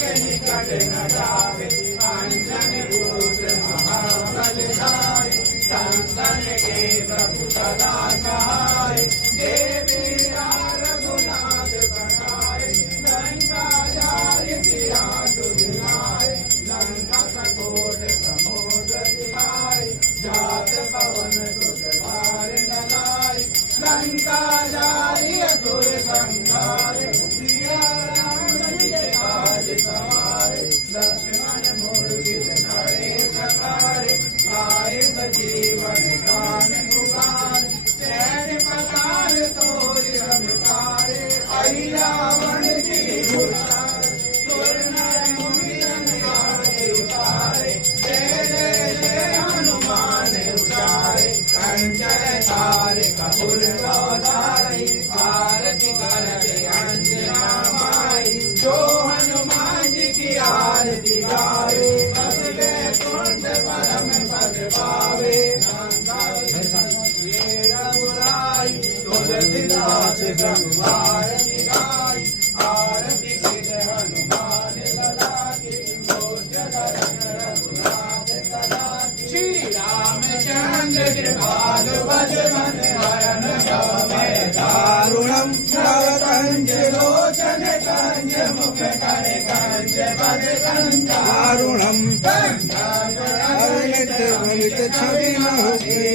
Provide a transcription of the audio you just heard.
के निकट न जावे, अंजन पुत्र महाबलशाली, संतन के प्रभु सदा कहाय, देवी रघुनाथ बनाए, लंका जारि सिया दुर्लाए, लंका सकोट प्रमोद दिखाए, जात पवन सुत भार डलाए, लंका जारि असुर संहारे, सिया राम जी के काज सवारे, लक्ष्मण मूर्ति खड़े प्रकारे, आए जीवन दान पुकार, सैन्य पताल तोरि रमकारे, अहियावन की उतार, सुर नर मुनियन आगे उतारे, जय जय जय हनुमान उचारे, कंचन तारे कपूर अवतारी, आरती करते अंजना माई, जो हनुमान जी की आरती गावे, बसवे कुंड परम पद पावे, ये रघुराई तुलसीदास आरती गाई, आरती के हनुमान लला की, रघुनाथ सदा की, श्री रामचंद्र कृपाल बजमन हरन गावे, दारुणम कंज लोचन कंज मुख करे कंज बद कंज, दारुणम छवि न होगी।